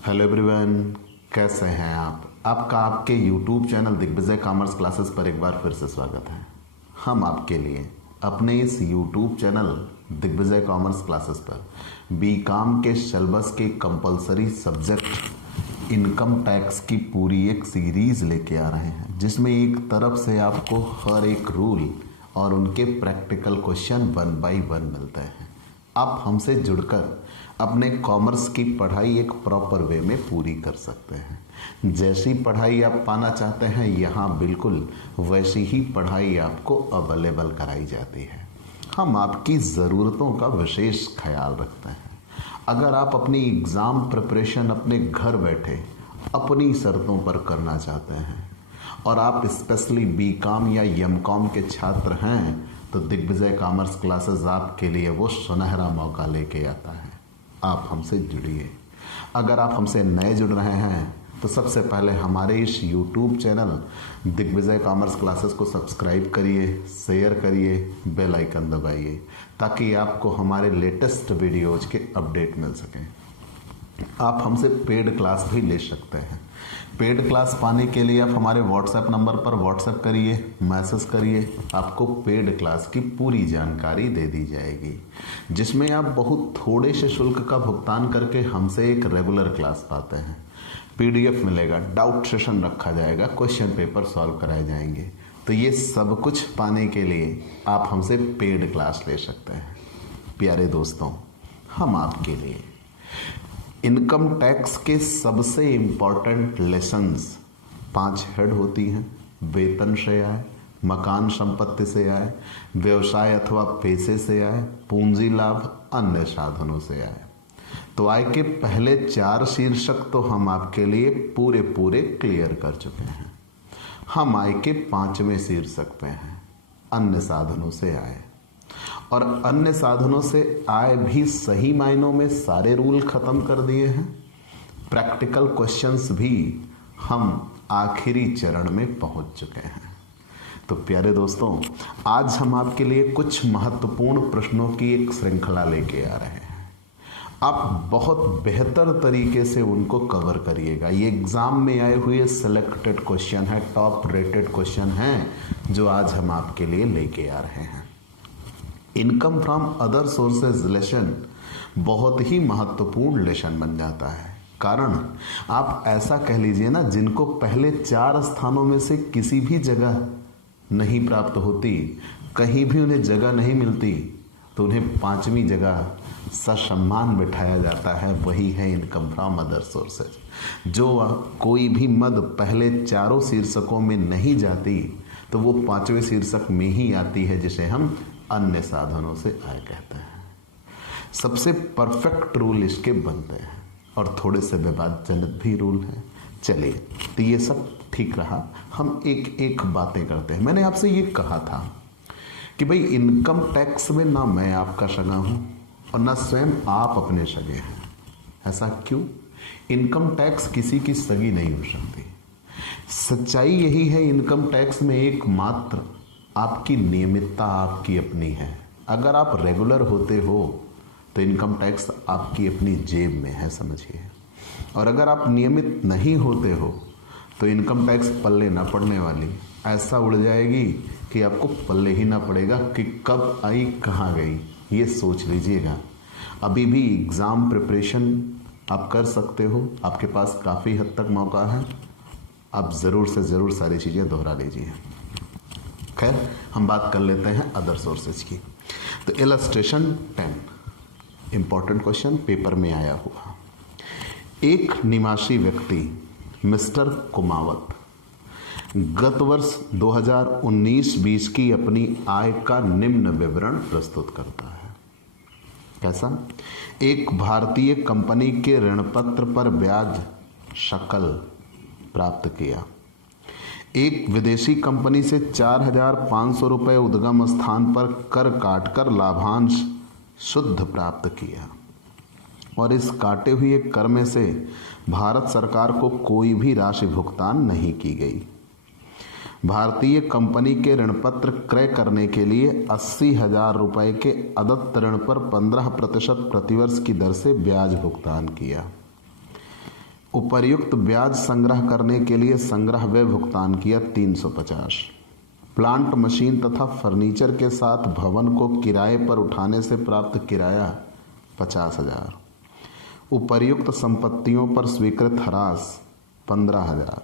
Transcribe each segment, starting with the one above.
Hello everyone, कैसे हैं आप? आपका आपके YouTube channel Digvijay commerce classes पर एक बार फिर से स्वागत है। हम आपके लिए अपने इस YouTube channel Digvijay commerce classes पर बीकॉम के सिलेबस के कंपलसरी सब्जेक्ट इनकम टैक्स की पूरी एक सीरीज लेके आ रहे हैं, जिसमें एक तरफ से आपको हर एक रूल और उनके प्रैक्टिकल क्वेश्चन 1 बाय 1 मिलते हैं। आप हमसे जुड़कर अपने कॉमर्स की पढ़ाई एक प्रॉपर वे में पूरी कर सकते हैं। जैसी पढ़ाई आप पाना चाहते हैं, यहाँ बिल्कुल वैसी ही पढ़ाई आपको अवेलेबल कराई जाती है। हम आपकी ज़रूरतों का विशेष ख्याल रखते हैं। अगर आप अपनी एग्ज़ाम प्रिपरेशन अपने घर बैठे अपनी शर्तों पर करना चाहते हैं और आप स्पेशली बीकॉम या एमकॉम के छात्र हैं, तो दिग्विजय कॉमर्स क्लासेस आपके लिए वो सुनहरा मौका लेके आता है। आप हमसे जुड़िए। अगर आप हमसे नए जुड़ रहे हैं तो सबसे पहले हमारे इस YouTube channel Digvijay commerce classes को सब्सक्राइब करिए, शेयर करिए, बेल आइकन दबाइए, ताकि आपको हमारे लेटेस्ट वीडियोज के अपडेट मिल सकें। आप हमसे पेड क्लास भी ले सकते हैं। पेड क्लास पाने के लिए आप हमारे व्हाट्सएप नंबर पर व्हाट्सएप करिए, मैसेज करिए, आपको पेड क्लास की पूरी जानकारी दे दी जाएगी, जिसमें आप बहुत थोड़े से शुल्क का भुगतान करके हमसे एक रेगुलर क्लास पाते हैं। PDF मिलेगा, डाउट सेशन रखा जाएगा, क्वेश्चन पेपर सॉल्व कराए जाएंगे। तो ये सब कुछ पाने के लिए आप हमसे पेड क्लास ले सकते हैं। प्यारे दोस्तों, हम आपके लिए इनकम टैक्स के सबसे इम्पॉर्टेंट लेसन्स 5 हेड होती हैं। वेतन से आय, मकान संपत्ति से आय, व्यवसाय अथवा पेशे से आय, पूंजी लाभ, अन्य साधनों से आय। तो आय के पहले 4 शीर्षक तो हम आपके लिए पूरे क्लियर कर चुके हैं। हम आय के 5वें शीर्षक पे हैं, अन्य साधनों से आय। और अन्य साधनों से आय भी सही मायनों में सारे रूल खत्म कर दिए हैं। प्रैक्टिकल क्वेश्चंस भी हम आखिरी चरण में पहुंच चुके हैं। तो प्यारे दोस्तों, आज हम आपके लिए कुछ महत्वपूर्ण प्रश्नों की एक श्रृंखला लेके आ रहे हैं। आप बहुत बेहतर तरीके से उनको कवर करिएगा। ये एग्जाम में आए हुए सिलेक्टेड क्वेश्चन है, टॉप रेटेड क्वेश्चन हैं, जो आज हम आपके लिए लेके आ रहे हैं। Income from other sources lesson बहुत ही महत्वपूर्ण लेसन बन जाता है। कारण आप ऐसा कह लीजिए ना, जिनको पहले 4 स्थानों में से किसी भी जगह नहीं प्राप्त होती, कहीं भी उन्हें जगह नहीं मिलती, तो उन्हें 5वीं जगह ससम्मान बिठाया जाता है। वही है इनकम फ्रॉम अदर सोर्सेज। जो कोई भी मद पहले 4 शीर्षकों में नहीं जाती, तो वो 5वें शीर्षक में ही आती है, जिसे हम अन्य साधनों से आय कहते हैं। सबसे परफेक्ट रूल इसके बनते हैं और थोड़े से विवादजनक भी रूल हैं। चलिए, तो ये सब ठीक रहा, हम एक एक बातें करते हैं। मैंने आपसे ये कहा था कि भाई इनकम टैक्स में ना मैं आपका सगा हूं और ना स्वयं आप अपने सगे हैं। ऐसा क्यों? इनकम टैक्स किसी की सगी नहीं हो सकती। सच्चाई यही है, इनकम टैक्स में एकमात्र आपकी नियमितता आपकी अपनी है। अगर आप रेगुलर होते हो तो इनकम टैक्स आपकी अपनी जेब में है, समझिए। और अगर आप नियमित नहीं होते हो तो इनकम टैक्स पल्ले ना पड़ने वाली, ऐसा उड़ जाएगी कि आपको पल्ले ही ना पड़ेगा कि कब आई कहाँ गई। ये सोच लीजिएगा। अभी भी एग्ज़ाम प्रिपरेशन आप कर सकते हो, आपके पास काफ़ी हद तक मौका है। आप ज़रूर से ज़रूर सारी चीज़ें दोहरा लीजिए। खैर, हम बात कर लेते हैं अदर सोर्सेज की। तो इलस्ट्रेशन 10 इंपॉर्टेंट क्वेश्चन पेपर में आया हुआ। एक निवासी व्यक्ति मिस्टर कुमावत गत वर्ष 2019-20 की अपनी आय का निम्न विवरण प्रस्तुत करता है। कैसा? एक भारतीय कंपनी के ऋण पत्र पर ब्याज शकल प्राप्त किया। एक विदेशी कंपनी से 4,500 रुपये उद्गम स्थान पर कर काटकर लाभांश शुद्ध प्राप्त किया और इस काटे हुए कर में से भारत सरकार को कोई भी राशि भुगतान नहीं की गई। भारतीय कंपनी के ऋण पत्र क्रय करने के लिए 80,000 रुपये के अदत्त ऋण पर 15% प्रतिवर्ष की दर से ब्याज भुगतान किया। उपर्युक्त ब्याज संग्रह करने के लिए संग्रह व्यय भुगतान किया 350। प्लांट मशीन तथा फर्नीचर के साथ भवन को किराए पर उठाने से प्राप्त किराया 50,000। उपर्युक्त संपत्तियों पर स्वीकृत हरास 15,000।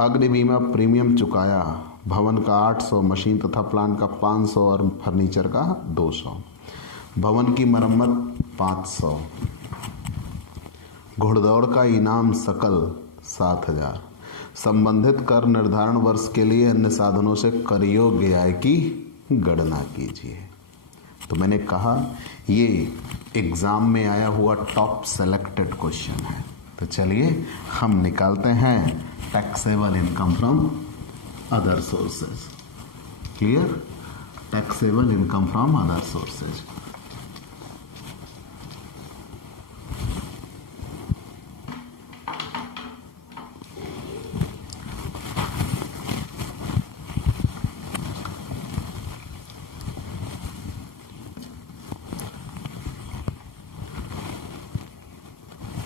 अग्नि बीमा प्रीमियम चुकाया, भवन का 800, मशीन तथा प्लांट का 500 और फर्नीचर का 200। भवन की मरम्मत 500। घुड़दौड़ का इनाम सकल 7,000। संबंधित कर निर्धारण वर्ष के लिए अन्य साधनों से कर योग्य आय की गणना कीजिए। तो मैंने कहा ये एग्जाम में आया हुआ टॉप सेलेक्टेड क्वेश्चन है। तो चलिए हम निकालते हैं taxable income from other sources. Clear? Taxable income from other sources.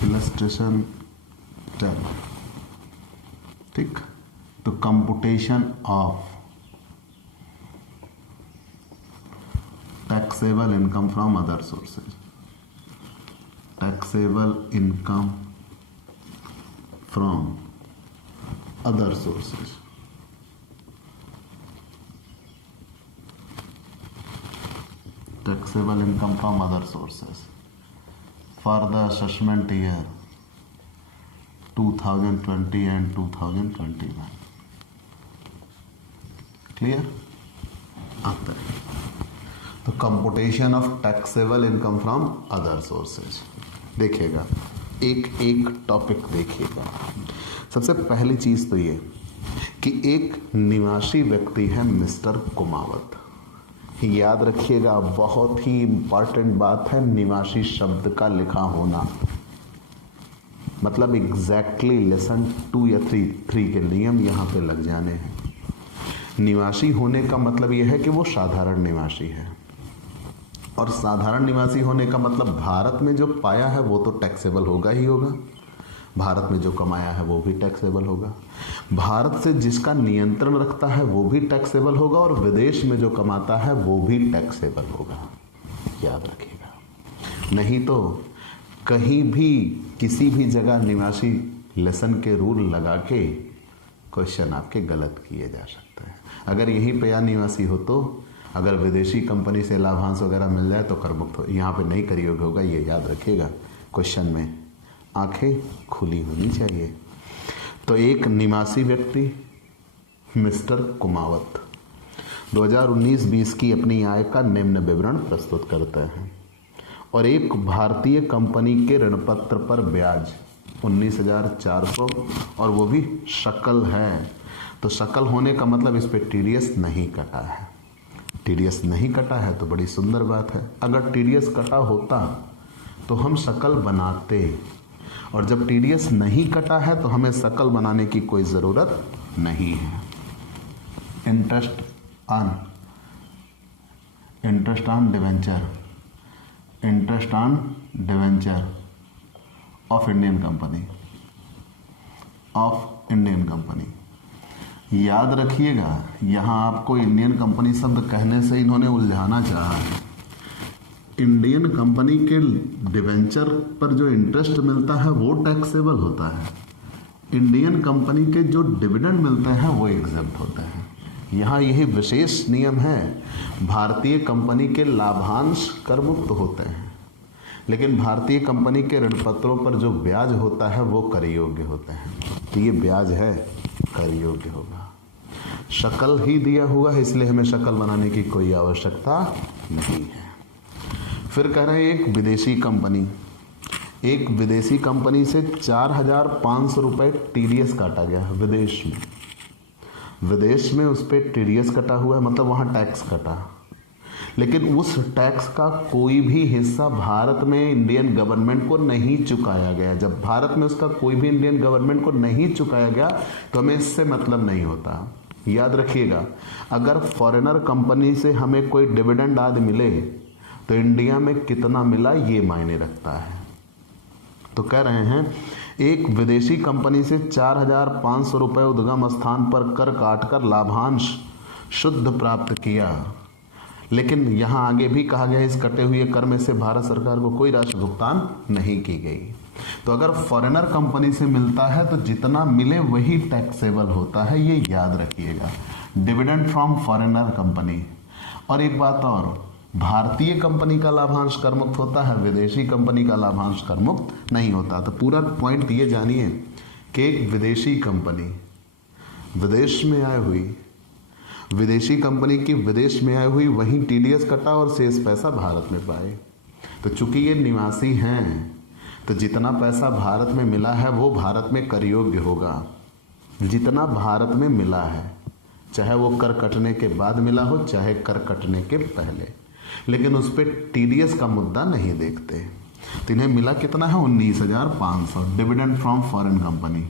Illustration 10। ठीक, तो computation of taxable income from other sources. Taxable income from other sources. Taxable income from other sources for the assessment year 2020 and 2021। Clear? आता है तो computation of taxable income from other sources. देखिएगा, एक एक topic देखिएगा। सबसे पहली चीज तो ये कि एक निवासी व्यक्ति है मिस्टर कुमावत। याद रखिएगा, बहुत ही इंपॉर्टेंट बात है निवासी शब्द का लिखा होना। मतलब एग्जैक्टली लेसन 2 या 3 के नियम यहाँ पे लग जाने हैं। निवासी होने का मतलब यह है कि वो साधारण निवासी है, और साधारण निवासी होने का मतलब भारत में जो पाया है वो तो टैक्सेबल होगा ही होगा, भारत में जो कमाया है वो भी टैक्सेबल होगा, भारत से जिसका नियंत्रण रखता है वो भी टैक्सेबल होगा, और विदेश में जो कमाता है वो भी टैक्सेबल होगा। याद रखिएगा, नहीं तो कहीं भी किसी भी जगह निवासी लेसन के रूल लगा के क्वेश्चन आपके गलत किए जा सकते हैं। अगर यहीं पे या निवासी हो तो अगर विदेशी कंपनी से लाभांश वगैरह मिल जाए तो कर मुक्त हो, यहाँ पे नहीं कर योग्य होगा। ये याद रखिएगा, क्वेश्चन में आंखें खुली होनी चाहिए। तो एक निवासी व्यक्ति मिस्टर कुमावत 2019-20 की अपनी आय का निम्न विवरण प्रस्तुत करते हैं, और एक भारतीय कंपनी के ऋण पत्र पर ब्याज 19,400 और वो भी शकल है। तो शकल होने का मतलब इस पे टीडीएस नहीं कटा है। टीडीएस नहीं कटा है तो बड़ी सुंदर बात है। अगर टीडीएस कटा होता तो हम शकल बनाते, और जब टीडीएस नहीं कटा है तो हमें शकल बनाने की कोई ज़रूरत नहीं है। Interest on debenture of Indian company. याद रखिएगा, यहाँ आपको इंडियन कंपनी शब्द कहने से इन्होंने उलझाना चाहा है। इंडियन कंपनी के डिवेंचर पर जो इंटरेस्ट मिलता है वो टैक्सेबल होता है, इंडियन कंपनी के जो डिविडेंड मिलते हैं वो एग्जेम्प्ट होते हैं। यहाँ यही विशेष नियम है। भारतीय कंपनी के लाभांश कर मुक्त होते हैं, लेकिन भारतीय कंपनी के ऋण पत्रों पर जो ब्याज होता है वो कर योग्य होते हैं। तो ये ब्याज है, कर योग्य होगा। शकल ही दिया हुआ है, इसलिए हमें शकल बनाने की कोई आवश्यकता नहीं है। फिर कह रहे हैं एक विदेशी कंपनी से 4,500 रुपये टीडीएस काटा गया है विदेश में उस पर टीडीएस कटा हुआ है, मतलब वहाँ टैक्स कटा, लेकिन उस टैक्स का कोई भी हिस्सा भारत में इंडियन गवर्नमेंट को नहीं चुकाया गया। जब भारत में उसका कोई भी इंडियन गवर्नमेंट को नहीं चुकाया गया तो हमें इससे मतलब नहीं होता। याद रखिएगा, अगर फॉरेनर कंपनी से हमें कोई डिविडेंड आज मिले तो इंडिया में कितना मिला ये मायने रखता है। तो कह रहे हैं एक विदेशी कंपनी से 4,500 रुपये उद्गम स्थान पर कर काटकर लाभांश शुद्ध प्राप्त किया। लेकिन यहाँ आगे भी कहा गया इस कटे हुए कर में से भारत सरकार को कोई राशि भुगतान नहीं की गई। तो अगर फॉरेनर कंपनी से मिलता है तो जितना मिले वही टैक्सेबल होता है, ये याद रखिएगा। Dividend from foreigner company. और एक बात और, भारतीय कंपनी का लाभांश कर मुक्त होता है, विदेशी कंपनी का लाभांश कर मुक्त नहीं होता। तो पूरा पॉइंट ये जानिए कि एक विदेशी कंपनी विदेश में आई हुई, विदेशी कंपनी की विदेश में आई हुई वहीं टीडीएस कटा और शेष पैसा भारत में पाए। तो चूंकि ये निवासी हैं तो जितना पैसा भारत में मिला है वो भारत में कर योग्य होगा। जितना भारत में मिला है, चाहे वो कर कटने के बाद मिला हो चाहे कर कटने के पहले, लेकिन उस पर टीडीएस का मुद्दा नहीं देखते। तो इन्हें मिला कितना है? 19,500। Dividend from foreign company,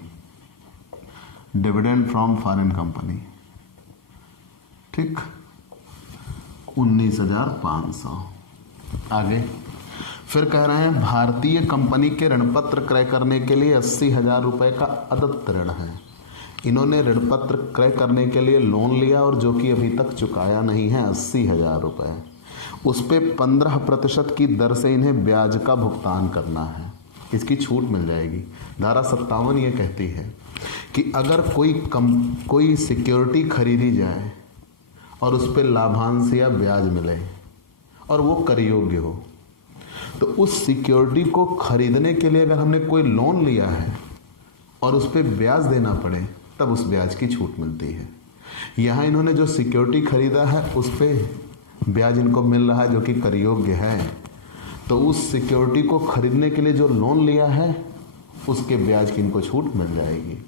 dividend from foreign company, ठीक, 19,500। आगे फिर कह रहे हैं भारतीय कंपनी के ऋणपत्र क्रय करने के लिए 80,000 रुपये का अदत्त ऋण है। इन्होंने ऋणपत्र क्रय करने के लिए लोन लिया और जो कि अभी तक चुकाया नहीं है 80,000 रुपये। उस पर 15% की दर से इन्हें ब्याज का भुगतान करना है। इसकी छूट मिल जाएगी। धारा 57 ये कहती है कि अगर कोई सिक्योरिटी खरीदी जाए और उस पर लाभांश या ब्याज मिले और वो कर योग्य हो, तो उस सिक्योरिटी को खरीदने के लिए अगर हमने कोई लोन लिया है और उस पर ब्याज देना पड़े तब उस ब्याज की छूट मिलती है। यहाँ इन्होंने जो सिक्योरिटी खरीदा है उस पर ब्याज इनको मिल रहा है जो कि कर योग्य है, तो उस सिक्योरिटी को खरीदने के लिए जो लोन लिया है उसके ब्याज की इनको छूट मिल जाएगी।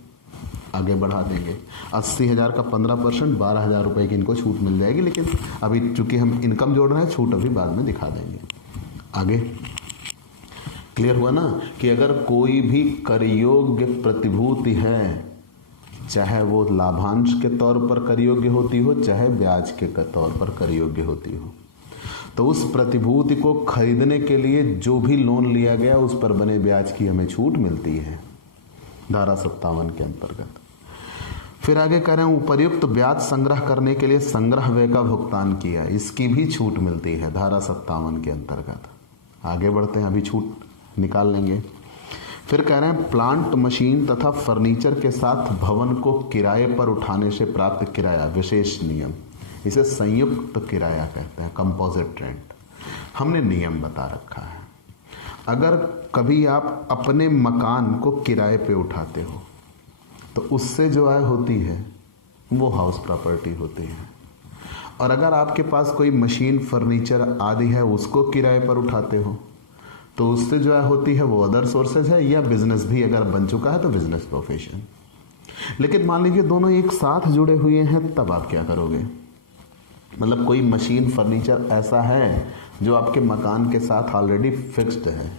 आगे बढ़ा देंगे। 80,000 का 15%, 12,000 रुपये की इनको छूट मिल जाएगी। लेकिन अभी चूंकि हम इनकम जोड़ रहे हैं, छूट अभी बाद में दिखा देंगे। आगे क्लियर हुआ ना कि अगर कोई भी कर योग्य प्रतिभूति है, चाहे वो लाभांश के तौर पर कर योग्य होती हो चाहे ब्याज के तौर पर कर योग्य होती हो, तो उस प्रतिभूति को खरीदने के लिए जो भी लोन लिया गया उस पर बने ब्याज की हमें छूट मिलती है धारा 57 के अंतर्गत। फिर आगे कह रहे हैं उपर्युक्त ब्याज संग्रह करने के लिए संग्रह व्यय का भुगतान किया, इसकी भी छूट मिलती है धारा 57 के अंतर्गत। आगे बढ़ते हैं, अभी छूट निकाल लेंगे। फिर कह रहे हैं प्लांट, मशीन तथा फर्नीचर के साथ भवन को किराए पर उठाने से प्राप्त किराया विशेष नियम, इसे संयुक्त किराया कहते हैं, कंपोजिट रेंट। हमने नियम बता रखा है। अगर कभी आप अपने मकान को किराए पे उठाते हो तो उससे जो आय होती है वो हाउस प्रॉपर्टी होती है। और अगर आपके पास कोई मशीन, फर्नीचर आदि है उसको किराए पर उठाते हो तो उससे जो आय होती है वो अदर सोर्सेज है, या बिजनेस भी अगर बन चुका है तो बिजनेस प्रोफेशन। लेकिन मान लीजिए दोनों एक साथ जुड़े हुए हैं, तब आप क्या करोगे? मतलब कोई मशीन, फर्नीचर ऐसा है जो आपके मकान के साथ ऑलरेडी फिक्स्ड है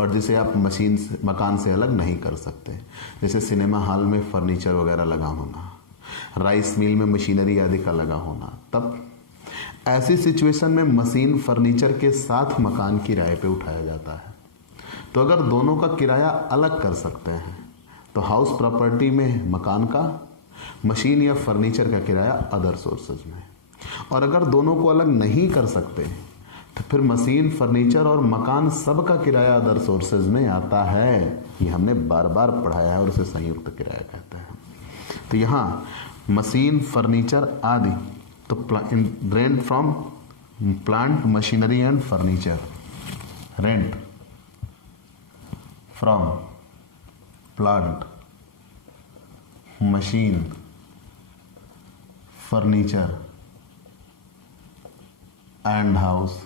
और जिसे आप मकान से अलग नहीं कर सकते, जैसे सिनेमा हॉल में फर्नीचर वगैरह लगा होना, राइस मिल में मशीनरी आदि का लगा होना। तब ऐसी सिचुएशन में मशीन, फर्नीचर के साथ मकान किराए पे उठाया जाता है। तो अगर दोनों का किराया अलग कर सकते हैं तो हाउस प्रॉपर्टी में मकान का, मशीन या फर्नीचर का किराया अदर सोर्सेज में। और अगर दोनों को अलग नहीं कर सकते तो फिर मशीन, फर्नीचर और मकान सब का किराया अदर सोर्सेज में आता है। ये हमने बार बार पढ़ाया है और उसे संयुक्त किराया कहते हैं। तो यहाँ मशीन, फर्नीचर आदि, तो rent from plant, machinery and furniture, rent from plant, machine, furniture and house,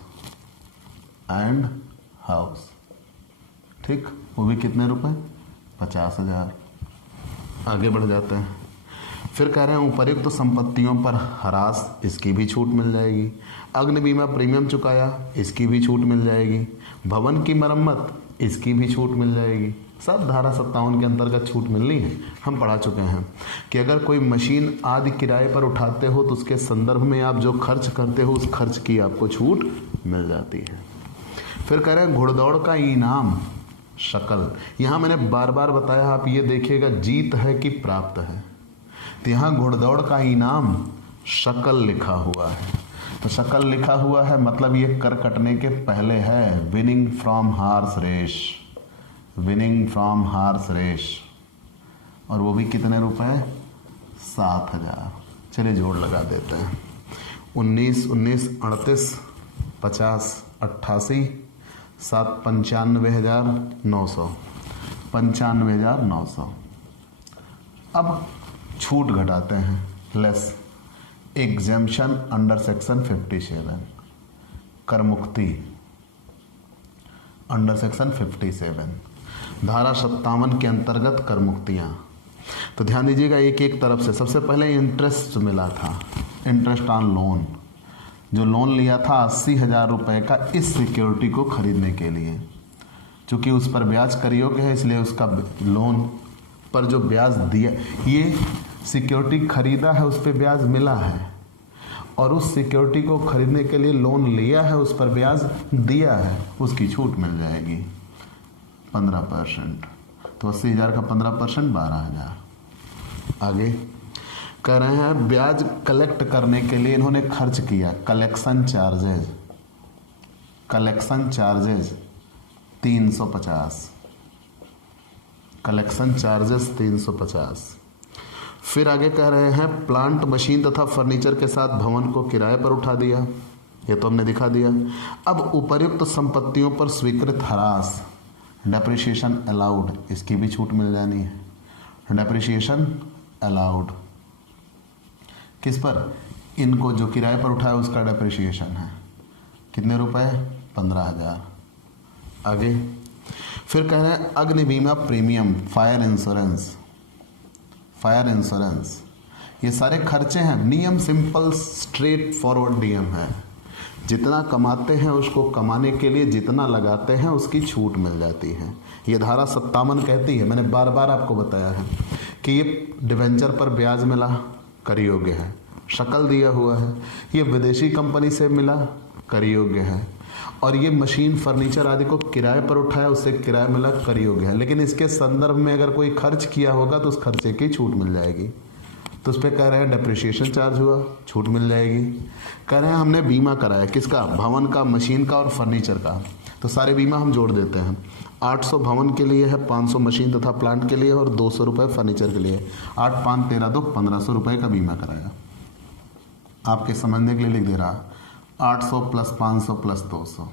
ठीक, वो भी कितने रुपए? 50,000। आगे बढ़ जाते हैं। फिर कह रहे हैं उपर्युक्त संपत्तियों पर ह्रास, इसकी भी छूट मिल जाएगी। अग्नि बीमा प्रीमियम चुकाया, इसकी भी छूट मिल जाएगी। भवन की मरम्मत, इसकी भी छूट मिल जाएगी। सब धारा 57 के अंतर्गत छूट मिलनी है। हम पढ़ा चुके हैं कि अगर कोई मशीन आदि किराए पर उठाते हो तो उसके संदर्भ में आप जो खर्च करते हो उस खर्च की आपको छूट मिल जाती है। फिर कह रहे हैं घुड़दौड़ का इनाम शकल। यहाँ मैंने बार बार बताया, आप ये देखिएगा जीत है कि प्राप्त है। तो यहाँ घुड़दौड़ का इनाम शकल लिखा हुआ है। तो शकल लिखा हुआ है मतलब ये कर कटने के पहले है। Winning from horse race, winning from horse race, और वो भी कितने रुपए? 7,000। चलिए जोड़ लगा देते हैं। 19, 19, 38, 50, 88, 7, 95,900, 95,900। अब छूट घटाते हैं, लेस एग्जेम्पशन अंडर सेक्शन 57, कर मुक्ति अंडर सेक्शन 57, धारा 57 के अंतर्गत कर मुक्तियाँ। तो ध्यान दीजिएगा एक एक तरफ से। सबसे पहले इंटरेस्ट मिला था, इंटरेस्ट ऑन लोन, जो लोन लिया था 80,000 रुपये का इस सिक्योरिटी को खरीदने के लिए। चूँकि उस पर ब्याज कर योग्य है इसलिए उसका लोन पर जो ब्याज दिया, ये सिक्योरिटी खरीदा है उस पर ब्याज मिला है, और उस सिक्योरिटी को खरीदने के लिए लोन लिया है उस पर ब्याज दिया है, उसकी छूट मिल जाएगी 15%। तो 80,000 का 15% 12,000। आगे कह रहे हैं ब्याज कलेक्ट करने के लिए इन्होंने खर्च किया, collection charges, collection charges 350, collection charges 350। फिर आगे कह रहे हैं प्लांट, मशीन तथा फर्नीचर के साथ भवन को किराए पर उठा दिया, ये तो हमने दिखा दिया। अब उपर्युक्त संपत्तियों पर स्वीकृत ह्रास, डेप्रिसिएशन अलाउड, इसकी भी छूट मिल जानी है। डेप्रिसिएशन अलाउड किस पर? इनको जो किराए पर उठाया उसका डेप्रिसिएशन है। कितने रुपए? 15,000। आगे फिर कह रहे हैं अग्नि बीमा premium, fire insurance, fire insurance, ये सारे खर्चे हैं। नियम सिंपल स्ट्रेट फॉरवर्ड नियम है, जितना कमाते हैं उसको कमाने के लिए जितना लगाते हैं उसकी छूट मिल जाती है। ये धारा 57 कहती है, मैंने बार बार आपको बताया है कि ये डिवेंचर पर ब्याज मिला, कर योग्य है, शकल दिया हुआ है, ये विदेशी कंपनी से मिला, कर योग्य है, और ये मशीन फर्नीचर आदि को किराए पर उठाया उससे किराया मिला, कर योग्य है। लेकिन इसके संदर्भ में अगर कोई खर्च किया होगा तो उस खर्चे की छूट मिल जाएगी। तो उस पर कह रहे हैं डेप्रिसिएशन चार्ज हुआ, छूट मिल जाएगी। कह रहे हैं हमने बीमा कराया, किसका? भवन का, मशीन का और फर्नीचर का। तो सारे बीमा हम जोड़ देते हैं। 800 भवन के लिए है, 500 मशीन तथा प्लांट के लिए और 200 रुपये फर्नीचर के लिए। 8, 5, 13, 2, 1500 रुपये का बीमा कराया। आपके समझने के लिए लिख दे रहा 800 प्लस 500 प्लस 200,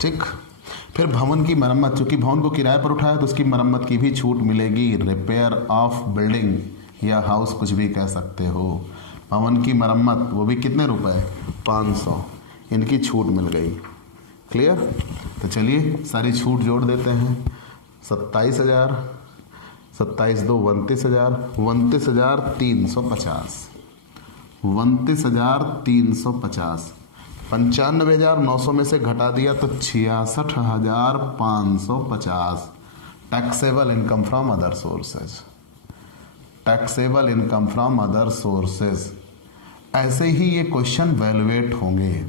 ठीक। फिर भवन की मरम्मत, चूंकि भवन को किराए पर उठाया तो उसकी मरम्मत की भी छूट मिलेगी। रिपेयर ऑफ बिल्डिंग या हाउस, कुछ भी कह सकते हो। भवन की मरम्मत, वो भी कितने रुपए? 500, इनकी छूट मिल गई। क्लियर? तो चलिए सारी छूट जोड़ देते हैं। 27,000, 27, 2, 29,000, 29,350, 29,350। 95,900 में से घटा दिया तो 66,550। Taxable income from other sources, taxable income from other sources. ऐसे ही ये क्वेश्चन वैल्यूएट होंगे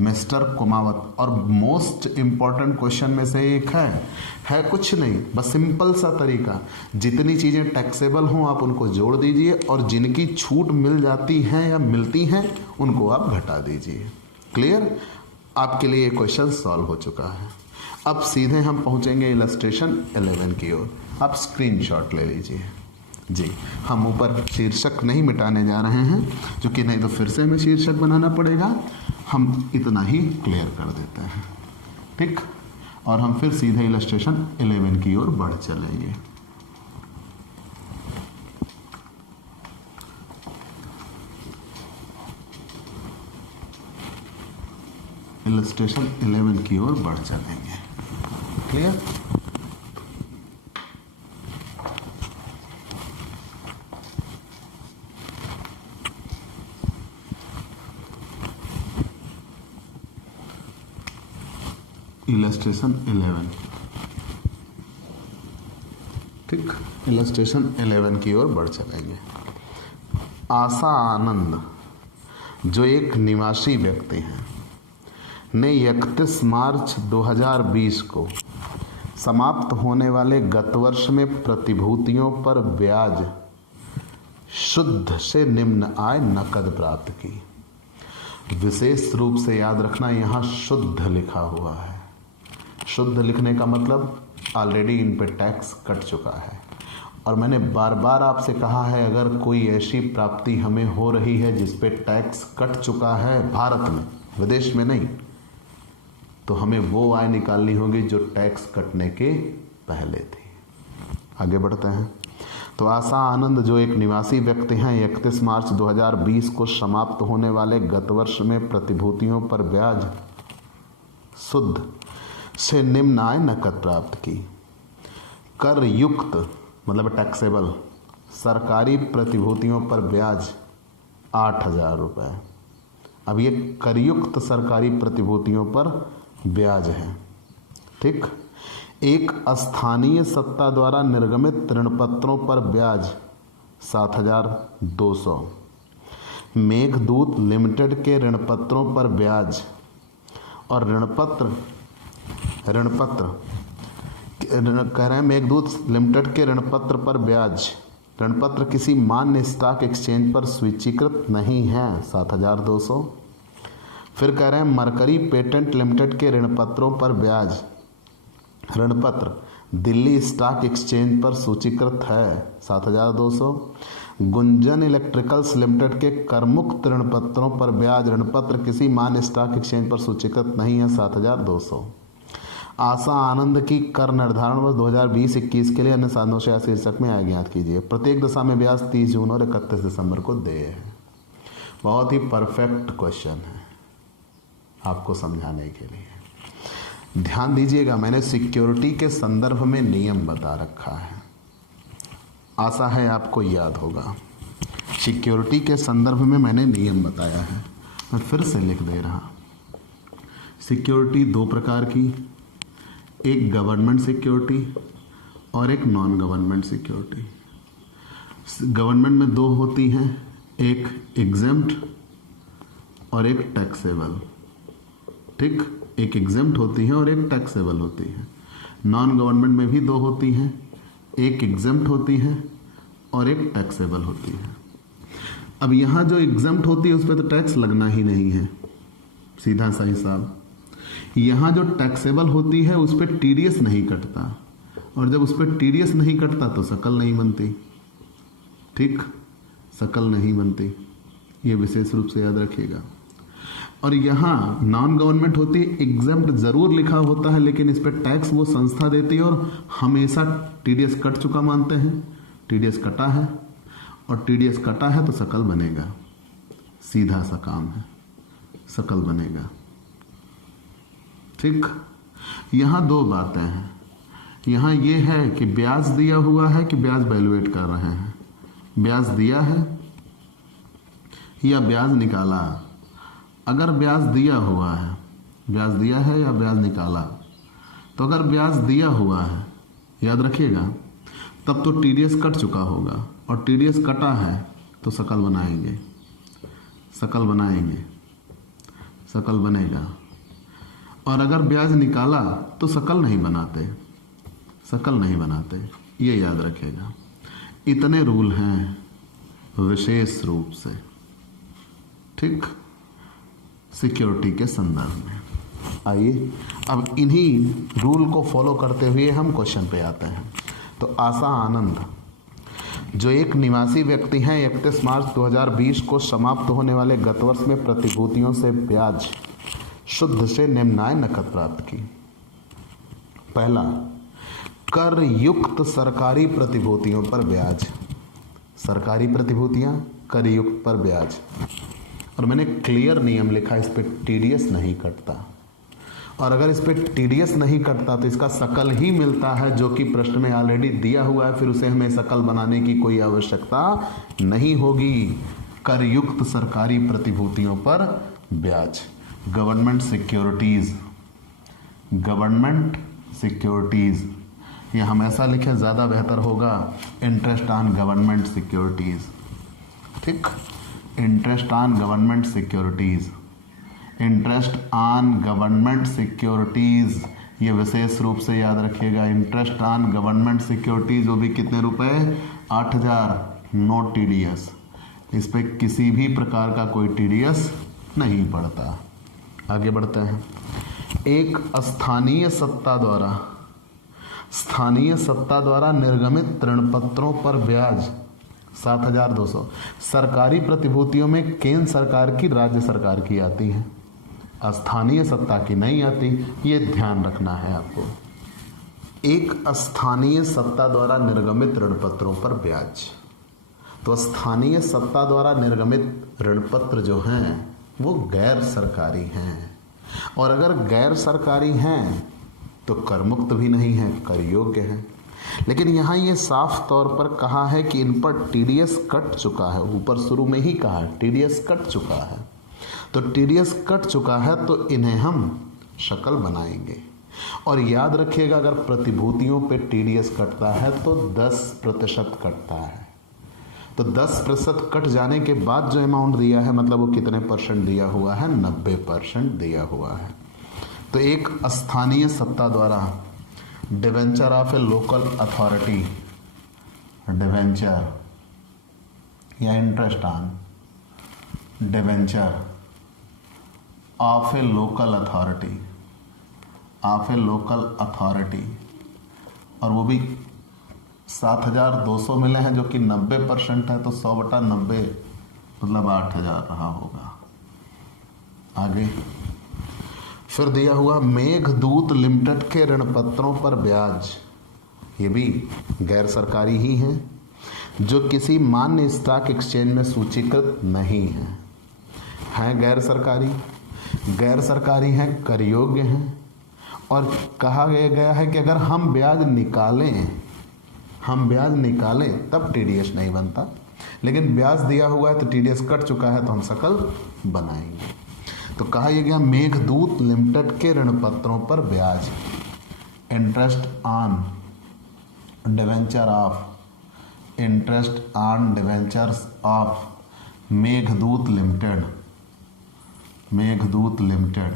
मिस्टर कुमावत। और मोस्ट इम्पॉर्टेंट क्वेश्चन में से एक है कुछ नहीं, बस सिंपल सा तरीका, जितनी चीज़ें टैक्सेबल हों आप उनको जोड़ दीजिए और जिनकी छूट मिल जाती हैं या मिलती हैं उनको आप घटा दीजिए। क्लियर? आपके लिए ये क्वेश्चन सॉल्व हो चुका है। अब सीधे हम पहुंचेंगे इलस्ट्रेशन 11 की ओर। आप स्क्रीनशॉट ले लीजिए जी। हम ऊपर शीर्षक नहीं मिटाने जा रहे हैं, क्योंकि नहीं तो फिर से हमें शीर्षक बनाना पड़ेगा। हम इतना ही क्लियर कर देते हैं, ठीक। और हम फिर सीधे इलस्ट्रेशन 11 की ओर बढ़ चलेंगे। इलस्ट्रेशन 11 की ओर बढ़ चलेंगे। क्लियर? इलस्ट्रेशन 11, ठीक। इलस्ट्रेशन 11 की ओर बढ़ चलेंगे। आशा आनंद, जो एक निवासी व्यक्ति हैं, ने 31 मार्च 2020 को समाप्त होने वाले गत वर्ष में प्रतिभूतियों पर ब्याज शुद्ध से निम्न आय नकद प्राप्त की। विशेष रूप से याद रखना, यहाँ शुद्ध लिखा हुआ है। शुद्ध लिखने का मतलब ऑलरेडी इन पे टैक्स कट चुका है। और मैंने बार बार आपसे कहा है, अगर कोई ऐसी प्राप्ति हमें हो रही है जिस पे टैक्स कट चुका है भारत में, विदेश में नहीं, तो हमें वो आय निकालनी होगी जो टैक्स कटने के पहले थी। आगे बढ़ते हैं। तो आशा आनंद जो एक निवासी व्यक्ति हैं, 31 मार्च 2020 को समाप्त होने वाले गत वर्ष में प्रतिभूतियों पर ब्याज शुद्ध से निम्न आय नकद प्राप्त की। कर युक्त मतलब टैक्सेबल सरकारी प्रतिभूतियों पर ब्याज 8,000 रुपये। अब ये करयुक्त सरकारी प्रतिभूतियों पर ब्याज है। ठीक। एक स्थानीय सत्ता द्वारा निर्गमित ऋणपत्रों पर ब्याज 7,200। मेघदूत लिमिटेड के ऋणपत्रों पर ब्याज और ऋणपत्र कह रहे हैं मेघदूत लिमिटेड के ऋणपत्र पर ब्याज। ऋणपत्र किसी मान्य स्टॉक एक्सचेंज पर स्वीकृत नहीं है, 7,200। फिर कह रहे हैं मरकरी पेटेंट लिमिटेड के ऋणपत्रों पर ब्याज। ऋणपत्र दिल्ली स्टॉक एक्सचेंज पर सूचीकृत है, 7,200। गुंजन इलेक्ट्रिकल्स लिमिटेड के करमुक्त ऋणपत्रों पर ब्याज। ऋणपत्र किसी मान्य स्टॉक एक्सचेंज पर सूचीकृत नहीं है, 7,200। आशा आनंद की कर निर्धारण वर्ष 2020-21 के लिए अन्य साधनों से शीर्षक में आय ज्ञात कीजिए। प्रत्येक दशा में ब्याज 30 जून और 31 दिसंबर को देय है। बहुत ही परफेक्ट क्वेश्चन है आपको समझाने के लिए। ध्यान दीजिएगा, मैंने सिक्योरिटी के संदर्भ में नियम बता रखा है, आशा है आपको याद होगा। सिक्योरिटी के संदर्भ में मैंने नियम बताया है, मैं फिर से लिख दे रहा। सिक्योरिटी दो प्रकार की, एक गवर्नमेंट सिक्योरिटी और एक नॉन गवर्नमेंट सिक्योरिटी। गवर्नमेंट में दो होती हैं, एक एग्जेम्प्ट और एक टैक्सेबल। ठीक, एक एग्जेम्प्ट होती है और एक टैक्सेबल होती है। नॉन गवर्नमेंट में भी दो होती हैं, एक एग्जेम्प्ट होती है और एक टैक्सेबल होती है। अब यहाँ जो एग्जेम्प्ट होती है उस पर तो टैक्स लगना ही नहीं है, सीधा सा हिसाब। यहाँ जो टैक्सेबल होती है उस पर टीडीएस नहीं कटता, और जब उस पर टीडीएस नहीं कटता तो शकल नहीं बनती। ठीक, शकल नहीं बनती, ये विशेष रूप से याद रखिएगा। और यहाँ नॉन गवर्नमेंट होती है, एग्जेम्प्ट जरूर लिखा होता है लेकिन इस पर टैक्स वो संस्था देती है और हमेशा टीडीएस कट चुका मानते हैं। टीडीएस कटा है और टीडीएस कटा है तो शकल बनेगा, सीधा सा काम है, शकल बनेगा। ठीक, यहाँ दो बातें हैं। यहाँ ये है कि ब्याज दिया हुआ है कि ब्याज वैल्यूएट कर रहे हैं, ब्याज दिया है या ब्याज निकाला। अगर ब्याज दिया हुआ है, ब्याज दिया है या ब्याज निकाला, तो अगर ब्याज दिया हुआ है याद रखिएगा तब तो टीडीएस कट चुका होगा, और टीडीएस कटा है तो शकल बनाएंगे, शकल बनाएंगे, शकल बनेगा। और अगर ब्याज निकाला तो शकल नहीं बनाते, शकल नहीं बनाते, ये याद रखेगा। इतने रूल हैं विशेष रूप से। ठीक, सिक्योरिटी के संदर्भ में। आइए अब इन्हीं रूल को फॉलो करते हुए हम क्वेश्चन पे आते हैं। तो आशा आनंद जो एक निवासी व्यक्ति हैं, 31 मार्च 2020 को समाप्त होने वाले गत वर्ष में प्रतिभूतियों से ब्याज शुद्ध से निम्न आय नकद प्राप्त की। पहला, कर युक्त सरकारी प्रतिभूतियों पर ब्याज। सरकारी प्रतिभूतियां कर युक्त पर ब्याज। और मैंने क्लियर नियम लिखा, इस पे टीडीएस नहीं कटता, और अगर इस पे टीडीएस नहीं कटता तो इसका शकल ही मिलता है जो कि प्रश्न में ऑलरेडी दिया हुआ है, फिर उसे हमें शकल बनाने की कोई आवश्यकता नहीं होगी। कर युक्त सरकारी प्रतिभूतियों पर ब्याज। गवर्नमेंट सिक्योरिटीज, गवर्नमेंट सिक्योरिटीज, या हम ऐसा लिखें ज़्यादा बेहतर होगा, इंटरेस्ट ऑन गवर्नमेंट सिक्योरिटीज। ठीक, interest on government securities, interest on government securities ये विशेष रूप से याद रखिएगा। इंटरेस्ट ऑन गवर्नमेंट सिक्योरिटीज, वो भी कितने रुपए? 8,000। नो टीडीएस, इस पे किसी भी प्रकार का कोई टीडीएस नहीं पड़ता। आगे बढ़ते हैं। एक स्थानीय सत्ता द्वारा निर्गमित ऋण पत्रों पर ब्याज 7,200। सरकारी प्रतिभूतियों में केंद्र सरकार की, राज्य सरकार की आती है, स्थानीय सत्ता की नहीं आती, ये ध्यान रखना है आपको। एक स्थानीय सत्ता द्वारा निर्गमित ऋण पत्रों पर ब्याज, तो स्थानीय सत्ता द्वारा निर्गमित ऋण पत्र जो हैं वो गैर सरकारी हैं, और अगर गैर सरकारी हैं तो कर मुक्त भी नहीं है, कर योग्य है। लेकिन यहाँ ये साफ तौर पर कहा है कि इन पर टीडीएस कट चुका है। ऊपर शुरू में ही कहा टीडीएस कट चुका है, तो टीडीएस कट चुका है तो इन्हें हम शकल बनाएंगे। और याद रखिएगा, अगर प्रतिभूतियों पे टीडीएस कटता है तो 10% कटता है, तो 10% कट जाने के बाद जो अमाउंट दिया है, मतलब वो कितने परसेंट दिया हुआ है? 90% दिया हुआ है। तो एक स्थानीय सत्ता द्वारा debenture of a local authority, debenture या interest on debenture of a local authority, और वो भी 7,200 मिले हैं, जो कि 90% है, तो 100/90 मतलब 8,000 रहा होगा। आगे फिर दिया हुआ मेघदूत लिमिटेड के ऋण पत्रों पर ब्याज, ये भी गैर सरकारी ही हैं, जो किसी मान्य स्टॉक एक्सचेंज में सूचीकृत नहीं हैं गैर सरकारी हैं, कर योग्य हैं, और कहा गया है कि अगर हम ब्याज निकालें तब टीडीएस नहीं बनता, लेकिन ब्याज दिया हुआ है तो टीडीएस कट चुका है तो हम शकल बनाएंगे। तो कहा यह गया मेघदूत लिमिटेड के ऋण पत्रों पर ब्याज, interest on debentures of Meghdoot limited,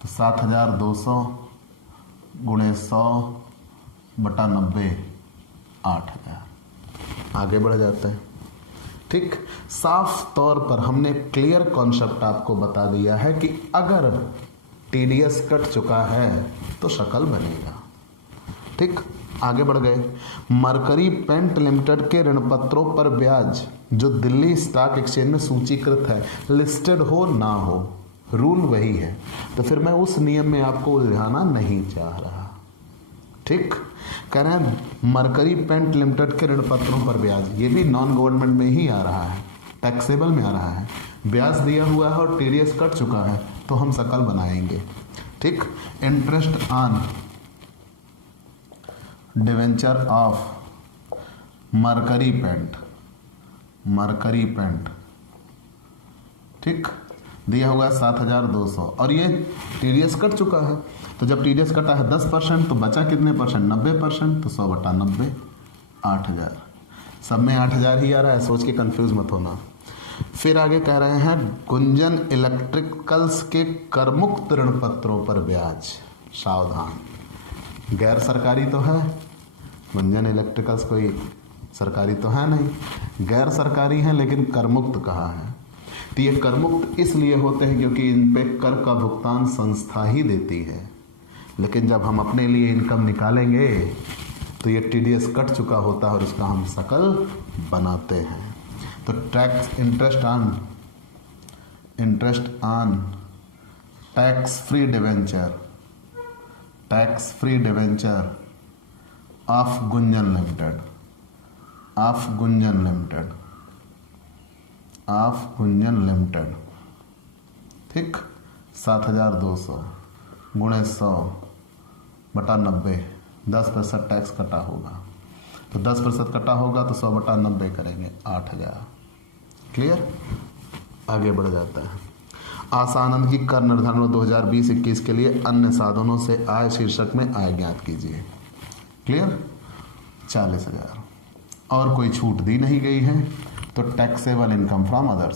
तो 7,200 × 100/90 8,000। आगे बढ़ जाते हैं। ठीक, साफ तौर पर हमने क्लियर कॉन्सेप्ट आपको बता दिया है कि अगर टीडीएस कट चुका है तो शकल बनेगा। ठीक, आगे बढ़ गए। मरकरी पेंट लिमिटेड के ऋण पत्रों पर ब्याज, जो दिल्ली स्टॉक एक्सचेंज में सूचीकृत है, लिस्टेड हो ना हो, रूल वही है, तो फिर मैं उस नियम में आपको उलझाना नहीं चाह रहा। ठीक, कह रहे हैं मरकरी पेंट लिमिटेड के ऋण पत्रों पर ब्याज, ये भी नॉन गवर्नमेंट में ही आ रहा है, टैक्सेबल में आ रहा है, ब्याज दिया हुआ है और टीडीएस कट चुका है तो हम शकल बनाएंगे। ठीक, interest on debenture of Mercury paint, ठीक, दिया हुआ है 7,200, और ये टीडीएस कट चुका है, तो जब टीडीएस कटा है 10%, तो बचा कितने परसेंट? 90%, तो 100/90 8,000। सब में 8,000 ही आ रहा है, सोच के कंफ्यूज मत होना। फिर आगे कह रहे हैं गुंजन इलेक्ट्रिकल्स के करमुक्त ऋण पत्रों पर ब्याज, सावधान, गैर सरकारी तो है, गुंजन इलेक्ट्रिकल्स कोई सरकारी तो है नहीं, गैर सरकारी है लेकिन करमुक्त कहा है। तो ये करमुक्त इसलिए होते हैं क्योंकि इन पे कर का भुगतान संस्था ही देती है, लेकिन जब हम अपने लिए इनकम निकालेंगे तो ये टीडीएस कट चुका होता है और इसका हम शकल बनाते हैं। तो tax interest on tax free debenture of Gunjan limited, ठीक, 7,200 × 100/90, 10% टैक्स कटा होगा, तो 10% कटा होगा तो 100/90 करेंगे 8,000। क्लियर, आगे बढ़ जाता है। आसानंद की कर निर्धारण 2020-21 के लिए अन्य साधनों से आय शीर्षक में आय ज्ञात कीजिए। क्लियर, 40,000, और कोई छूट दी नहीं गई है, तो taxable income from other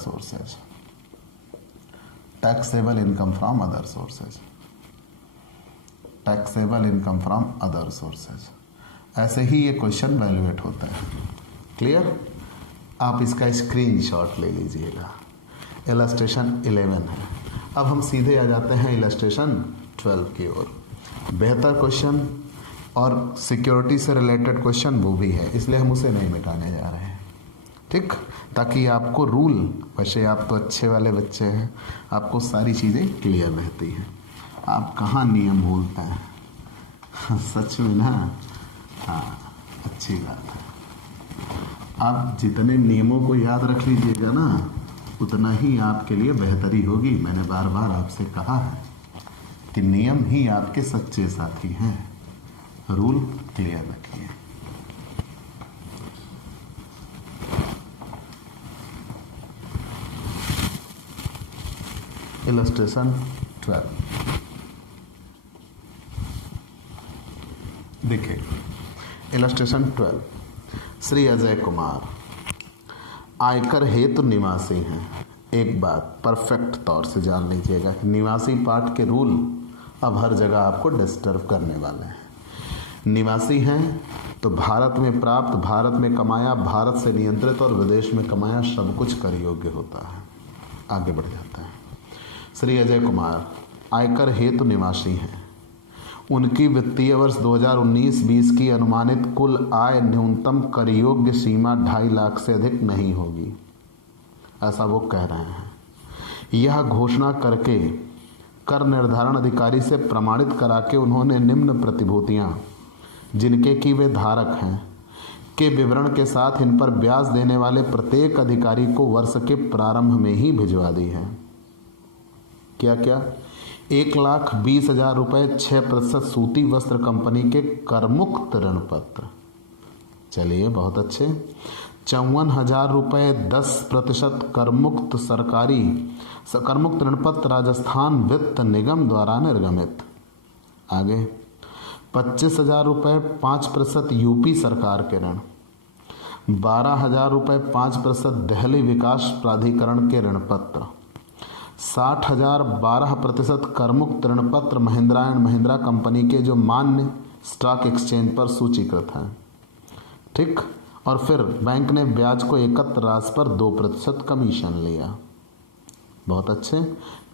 sources, taxable income from other sources. ऐसे ही ये क्वेश्चन वैल्यूएट होता है। क्लियर? आप इसका स्क्रीनशॉट ले लीजिएगा। इलस्ट्रेशन 11 है। अब हम सीधे आ जाते हैं इलस्ट्रेशन 12 की ओर। बेहतर क्वेश्चन और सिक्योरिटी से रिलेटेड क्वेश्चन वो भी है, इसलिए हम उसे नहीं मिटाने जा रहे हैं, ठीक? ताकि आपको रूल, वैसे आप तो अच्छे वाले बच्चे हैं, आपको सारी चीज़ें क्लियर रहती हैं। आप कहाँ नियम भूलते हैं सच में ना। हाँ, अच्छी बात है। आप जितने नियमों को याद रख लीजिएगा ना, उतना ही आपके लिए बेहतरी होगी। मैंने बार बार आपसे कहा है कि नियम ही आपके सच्चे साथी हैं। रूल क्लियर रखिए। इलस्ट्रेशन 12 देखिए। इलस्ट्रेशन 12, श्री अजय कुमार आयकर हेतु निवासी हैं। एक बात परफेक्ट तौर से जान लीजिएगा, निवासी पार्ट के रूल अब हर जगह आपको डिस्टर्ब करने वाले हैं। निवासी हैं तो भारत में प्राप्त, भारत में कमाया, भारत से नियंत्रित और विदेश में कमाया सब कुछ कर योग्य होता है। आगे बढ़ जाता है। श्री अजय कुमार आयकर हेतु निवासी हैं। उनकी वित्तीय वर्ष 2019-20 की अनुमानित कुल आय न्यूनतम कर योग्य सीमा 2.5 लाख से अधिक नहीं होगी, ऐसा वो कह रहे हैं। यह घोषणा करके कर निर्धारण अधिकारी से प्रमाणित करा के उन्होंने निम्न प्रतिभूतियां, जिनके की वे धारक हैं, के विवरण के साथ इन पर ब्याज देने वाले प्रत्येक अधिकारी को वर्ष के प्रारंभ में ही भिजवा दी है। क्या क्या? 1,20,000 रुपये 6% सूती वस्त्र कंपनी के करमुक्त ऋण पत्र। चलिए बहुत अच्छे। 54,000 रुपये 10% करमुक्त करमुक्त ऋण पत्र राजस्थान वित्त निगम द्वारा निर्गमित। आगे 25,000 रुपये 5% यूपी सरकार के ऋण। 12,000 रुपये 5% दिल्ली विकास प्राधिकरण के ऋण पत्र। 60,000 12% करमुक्त ऋण पत्र महिंद्रा एंड महिंद्रा कंपनी के जो मान्य स्टॉक एक्सचेंज पर सूचीकृत हैं, ठीक? और फिर बैंक ने ब्याज को एकत्र राशि पर 2% कमीशन लिया। बहुत अच्छे।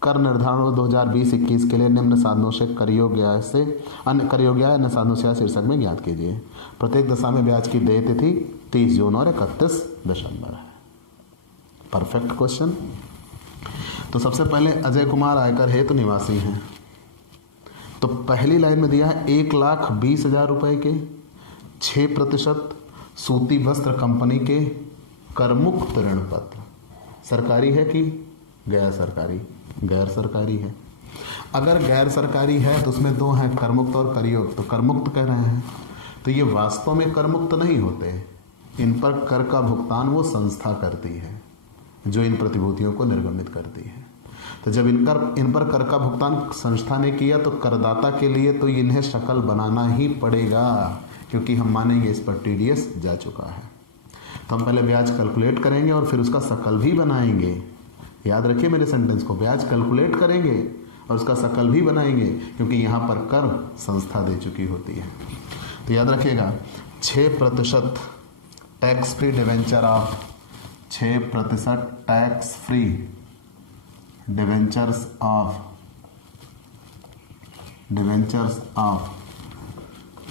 कर निर्धारण 2020-21 के लिए निम्न साधनों से कर योग्य आय से अन्य कर योग्य आय अन्य साधनों से शीर्षक में ज्ञात कीजिए। प्रत्येक दशा में ब्याज की देय तिथि 30 जून और 31 दिसंबर है। Perfect question. तो सबसे पहले अजय कुमार आयकर हेतु निवासी हैं, तो पहली लाइन में दिया है 1,20,000 रुपये के 6% सूती वस्त्र कंपनी के करमुक्त ऋण पत्र। सरकारी है कि गैर सरकारी? गैर सरकारी है। अगर गैर सरकारी है तो उसमें दो हैं, करमुक्त और करयोग्य। तो करमुक्त कह रहे हैं तो ये वास्तव में करमुक्त नहीं होते, इन पर कर का भुगतान वो संस्था करती है जो इन प्रतिभूतियों को निर्गमित करती है। तो जब इन पर कर का भुगतान संस्था ने किया तो करदाता के लिए तो इन्हें शकल बनाना ही पड़ेगा, क्योंकि हम मानेंगे इस पर टीडीएस जा चुका है। तो हम पहले ब्याज कैलकुलेट करेंगे और फिर उसका शकल भी बनाएंगे। याद रखिए मेरे सेंटेंस को, ब्याज कैलकुलेट करेंगे और उसका शकल भी बनाएंगे, क्योंकि यहाँ पर कर संस्था दे चुकी होती है। तो याद रखिएगा 6% tax free debenture of 6% tax free debentures of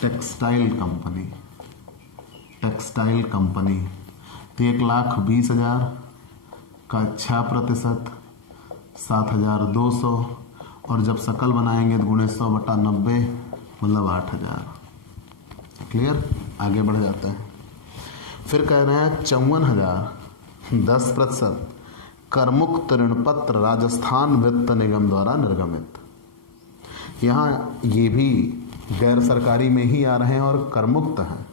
textile company तो 1,20,000 का 6% 7,200 और जब शकल बनाएंगे तो गुणे 100/90 मतलब 8,000। क्लियर? आगे बढ़ जाता है। फिर कह रहे हैं 54,000 10% करमुक्त ऋण पत्र राजस्थान वित्त निगम द्वारा निर्गमित। यहाँ ये भी गैर सरकारी में ही आ रहे हैं और करमुक्त हैं।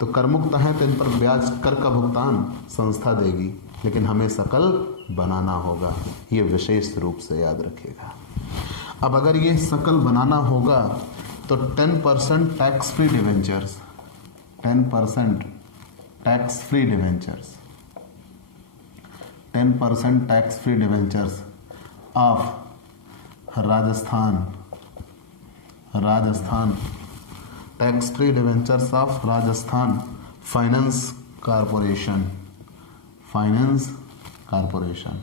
तो करमुक्त हैं तो इन पर ब्याज कर का भुगतान संस्था देगी, लेकिन हमें शकल बनाना होगा, ये विशेष रूप से याद रखिएगा। अब अगर ये शकल बनाना होगा तो 10% tax free debentures 10% tax free debentures of Rajasthan, tax free debentures of Rajasthan finance corporation, finance corporation.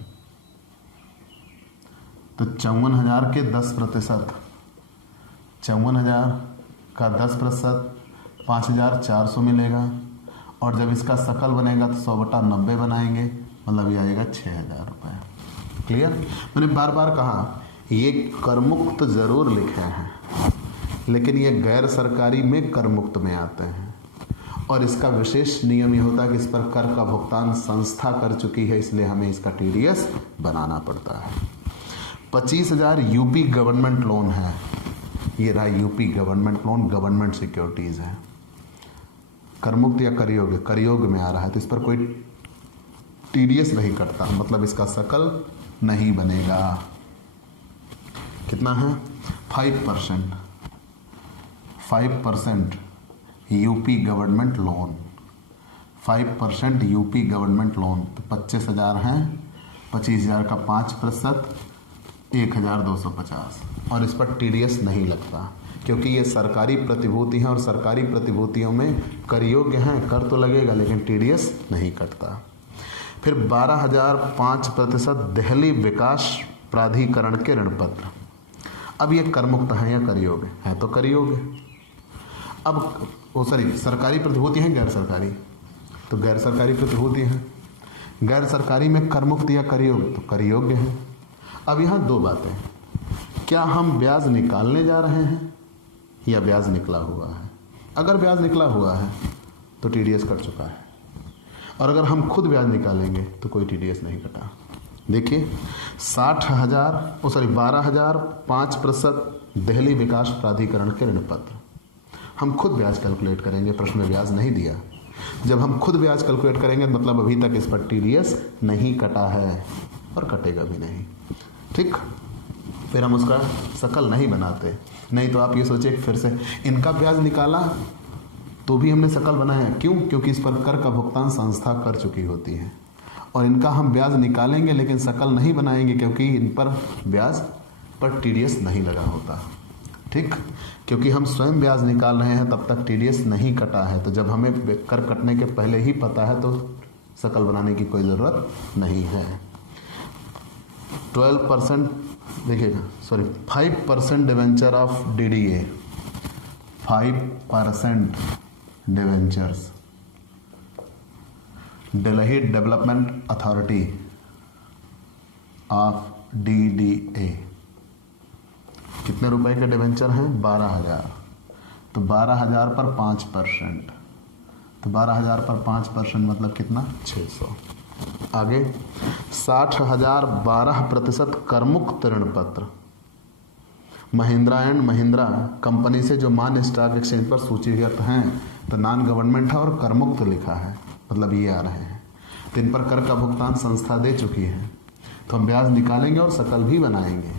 तो 54,000 के 10%, 54,000 का 10% 5,400 मिलेगा। और जब इसका सकल बनेगा तो 100/90 बनाएंगे, मतलब ये आएगा 6,000 रुपये। क्लियर? मैंने बार बार कहा ये करमुक्त जरूर लिखे हैं, लेकिन ये गैर सरकारी में करमुक्त में आते हैं। और इसका विशेष नियम ये होता है कि इस पर कर का भुगतान संस्था कर चुकी है, इसलिए हमें इसका टीडीएस बनाना पड़ता है। 25,000 यूपी गवर्नमेंट लोन है, ये रहा UP government loan, government securities है। करमुक्त या करयोग, करयोग में आ रहा है, तो इस पर कोई टीडीएस नहीं कटता, मतलब इसका सकल नहीं बनेगा। कितना है? 5%, 5% UP government loan, 5% UP government loan. तो 25,000 हैं, 25,000 का 5% 1,250, और इस पर टीडीएस नहीं लगता क्योंकि ये सरकारी प्रतिभूति हैं और सरकारी प्रतिभूतियों में कर योग्य हैं, कर तो लगेगा लेकिन टीडीएस नहीं कटता। फिर 12,000 5% दिल्ली विकास प्राधिकरण के ऋण पत्र। अब ये करमुक्त हैं या कर योग्य है? तो कर योग्य। अब सरकारी प्रतिभूति हैं, गैर सरकारी, तो गैर सरकारी प्रतिभूति हैं। गैर सरकारी में करमुक्त या कर योग्य? तो कर योग्य है। अब यहाँ दो बातें, क्या हम ब्याज निकालने जा रहे हैं या ब्याज निकला हुआ है? अगर ब्याज निकला हुआ है तो टीडीएस कट चुका है, और अगर हम खुद ब्याज निकालेंगे तो कोई टीडीएस नहीं कटा। देखिए 12,000 5% दिल्ली विकास प्राधिकरण के ऋण पत्र। हम खुद ब्याज कैलकुलेट करेंगे, प्रश्न में ब्याज नहीं दिया। जब हम खुद ब्याज कैलकुलेट करेंगे मतलब अभी तक इस पर टीडीएस नहीं कटा है और कटेगा भी नहीं। ठीक, फिर हम उसका सकल नहीं बनाते। नहीं तो आप ये सोचिए फिर से इनका ब्याज निकाला तो भी हमने सकल बनाया, क्यों? क्योंकि इस पर कर का भुगतान संस्था कर चुकी होती है। और इनका हम ब्याज निकालेंगे लेकिन सकल नहीं बनाएंगे क्योंकि इन पर ब्याज पर टीडीएस नहीं लगा होता। ठीक, क्योंकि हम स्वयं ब्याज निकाल रहे हैं तब तक टीडीएस नहीं कटा है, तो जब हमें कर कटने के पहले ही पता है तो सकल बनाने की कोई ज़रूरत नहीं है। 12% देखिएगा, 5% debenture of DDA, 5% debentures, Delhi development authority of DDA. कितने रुपए के डिवेंचर हैं? 12,000। तो 12,000 पर 5%, तो 12,000 पर 5% मतलब कितना? 600। आगे 60,000 12% करमुक्त ऋण पत्र, महिंद्रा एंड महिंद्रा कंपनी से जो मान्य स्टॉक एक्सचेंज पर सूचीगत हैं, तो नॉन गवर्नमेंट है और करमुक्त लिखा है, मतलब ये आ रहे हैं। तो इन पर कर का भुगतान संस्था दे चुकी है, तो हम ब्याज निकालेंगे और सकल भी बनाएंगे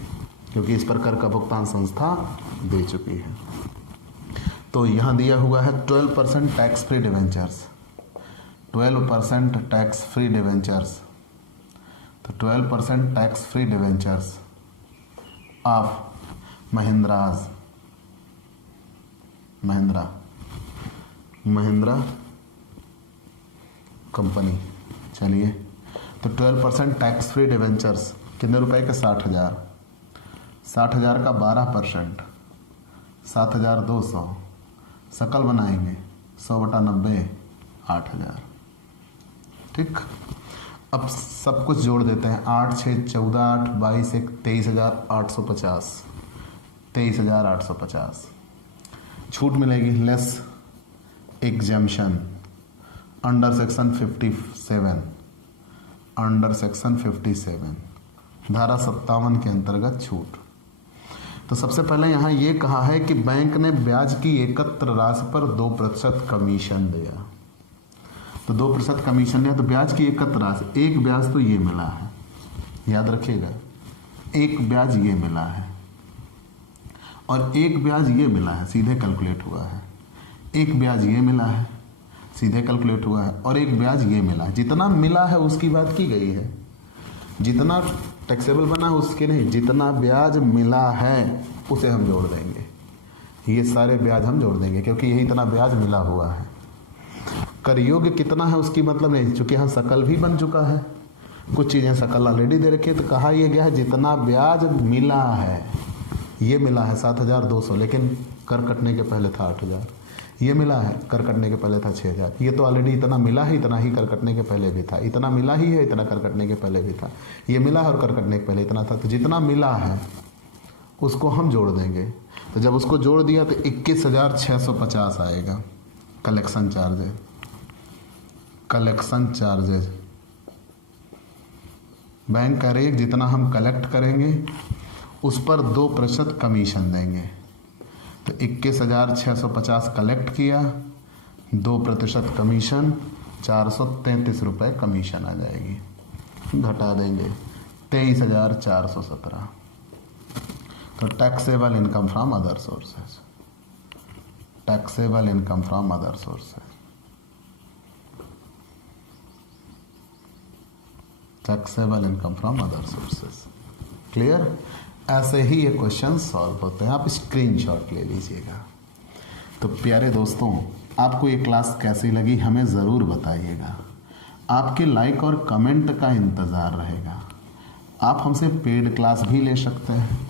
क्योंकि इस पर कर का भुगतान संस्था दे चुकी है। तो यहाँ दिया हुआ है 12% tax free debentures, 12% tax free debentures. तो 12% tax free debentures of Mahindra company. चलिए, तो 12% टैक्स फ्री डिवेंचर्स कितने रुपए का? 60,000। 60,000 का 12% 7,200, सकल बनाएंगे 100/90 8,000। ठीक, अब सब कुछ जोड़ देते हैं, 8 6 14 8 22 1 23,850, 23,850। छूट मिलेगी, less exemption under section 57, under section 57 धारा 57 के अंतर्गत छूट। तो सबसे पहले यहाँ ये कहा है कि बैंक ने ब्याज की एकत्र राशि पर 2% कमीशन दिया। तो 2% कमीशन दिया, तो ब्याज की एकत्र राशि, एक ब्याज तो ये मिला है, याद रखिएगा, एक ब्याज ये मिला है और एक ब्याज ये मिला है, सीधे कैलकुलेट हुआ है। एक ब्याज ये मिला है, सीधे कैलकुलेट हुआ है, और एक ब्याज ये मिला है। जितना मिला है उसकी बात की गई है, जितना टैक्सेबल बना है उसके नहीं, जितना ब्याज मिला है उसे हम जोड़ देंगे। ये सारे ब्याज हम जोड़ देंगे क्योंकि यही इतना ब्याज मिला हुआ है। कर योग्य कितना है उसकी मतलब नहीं, चूंकि यहाँ सकल भी बन चुका है, कुछ चीज़ें सकल ऑलरेडी दे रखी है, तो कहा यह गया है जितना ब्याज मिला है, ये मिला है 7,200, लेकिन कर कटने के पहले था 8,000। ये मिला है, कर कटने के पहले था 6,000। ये तो ऑलरेडी इतना मिला है, इतना ही कर कटने के पहले भी था, इतना मिला ही है, इतना कर कटने के पहले भी था, ये मिला है और कर कटने के पहले इतना था। तो जितना मिला है उसको हम जोड़ देंगे। तो जब उसको जोड़ दिया तो 21,650 आएगा collection charges. Collection charges bank कह रही है जितना हम कलेक्ट करेंगे उस पर 2% कमीशन देंगे। तो 21,650 कलेक्ट किया, 2% कमीशन, 433 रुपये कमीशन आ जाएगी। घटा देंगे 23,417। तो taxable income from other sources, taxable income from other sources, taxable income from other sources. Clear? ऐसे ही ये क्वेश्चन सॉल्व होते हैं। आप स्क्रीनशॉट ले लीजिएगा। तो प्यारे दोस्तों, आपको ये क्लास कैसी लगी हमें ज़रूर बताइएगा। आपके लाइक और कमेंट का इंतज़ार रहेगा। आप हमसे पेड क्लास भी ले सकते हैं।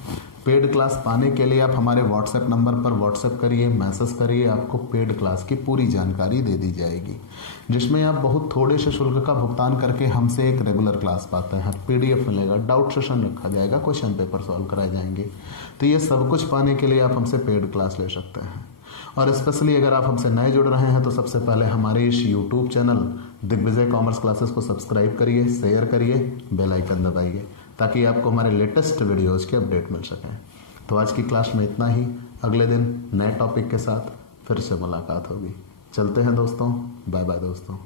पेड क्लास पाने के लिए आप हमारे व्हाट्सएप नंबर पर व्हाट्सएप करिए, मैसेज करिए, आपको पेड क्लास की पूरी जानकारी दे दी जाएगी, जिसमें आप बहुत थोड़े से शुल्क का भुगतान करके हमसे एक रेगुलर क्लास पाते हैं। PDF मिलेगा, डाउट सेशन रखा जाएगा, क्वेश्चन पेपर सॉल्व कराए जाएंगे। तो ये सब कुछ पाने के लिए आप हमसे पेड क्लास ले सकते हैं। और स्पेशली अगर आप हमसे नए जुड़ रहे हैं तो सबसे पहले हमारे इस YouTube channel Digvijay commerce classes को सब्सक्राइब करिए, शेयर करिए, बेल आइकन दबाइए, ताकि आपको हमारे लेटेस्ट वीडियोज़ के अपडेट मिल सकें। तो आज की क्लास में इतना ही। अगले दिन नए टॉपिक के साथ फिर से मुलाकात होगी। चलते हैं दोस्तों, बाय बाय दोस्तों।